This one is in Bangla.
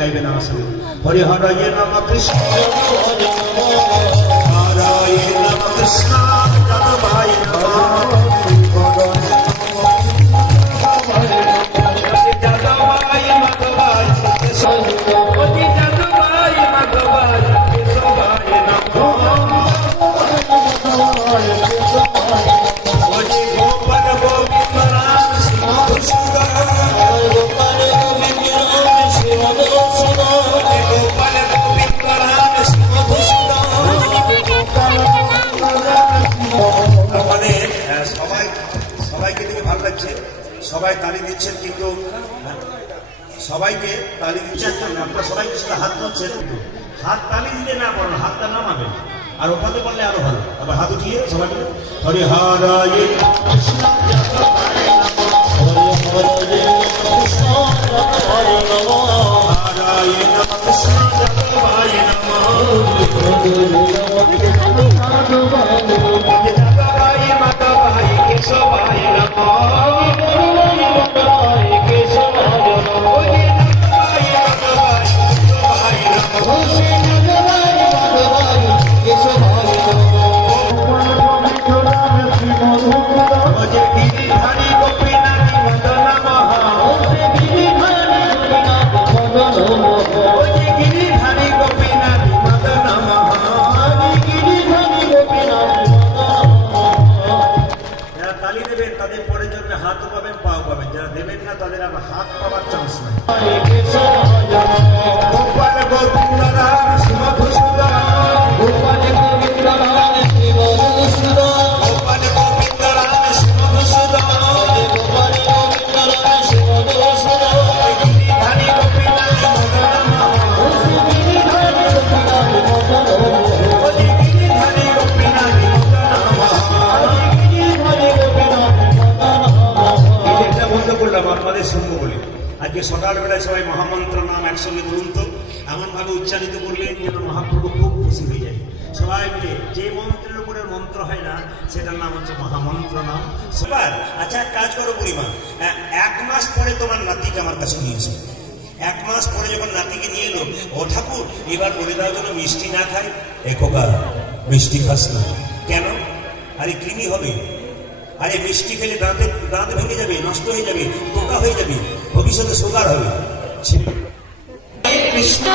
গাইবেন আমার সঙ্গে। হরে হরে নম কৃষ্ণ হরে নম কৃষ্ণ যাদবায় নমঃ সবাই তালি দিচ্ছেন, কিন্তু সবাইকে তালি দিচ্ছেন আপনারা সবাই কিছুটা হাত করছেন, কিন্তু হাত তালি দিতে না পারেন, হাতটা নামাবেন আর ওঠাতে পারলে আরো ভালো। আবার হাত উঠিয়ে সবাই হরে হরে কৃষ্ণ তাদের পরের জন্য হাতও পাবেন, পাও পাবেন। যারা দেবেন না তাদের আবার হাত পাওয়ার চান্স নাই। গোপাল গোবিন্দ রাম শিব ভূষণ গোপাল গোবিন্দ রাম শিব ভূষণ গোপাল গোবিন্দ রাম শিব ভূষণ গোপাল গোবিন্দ রাম শিব ভূষণ গিরিধারী গোপীনাথ গিরিধারী গোপীনাথ আপনাদের সঙ্গ বলি। আজকে সকালবেলায় সবাই মহামন্ত্র নাম একসঙ্গে বলুন তো, এমনভাবে উচ্চারিত করলেন যেন মহাপ্রভু খুব খুশি হয়ে যায়। সবাই মিলে যে মন্ত্রের উপরে মন্ত্র হয় না সেটার নাম হচ্ছে মহামন্ত্র নাম। সবার আচ্ছা এক কাজ করো বুড়িমা, 1 মাস পরে তোমার নাতিকে আমার কাছে নিয়ে এসো। 1 মাস পরে যখন নাতিকে নিয়ে এলো, ও ঠাকুর এবার বলে দাও যেন মিষ্টি না খায়। খোকা মিষ্টি খাস না কেন? আরে কৃমি হবে, আরে মিষ্টি খেলে দাঁত ভেঙে যাবে, নষ্ট হয়ে যাবে, পোকা হয়ে যাবে, ভবিষ্যতে সুগার হবে। কৃষ্ণ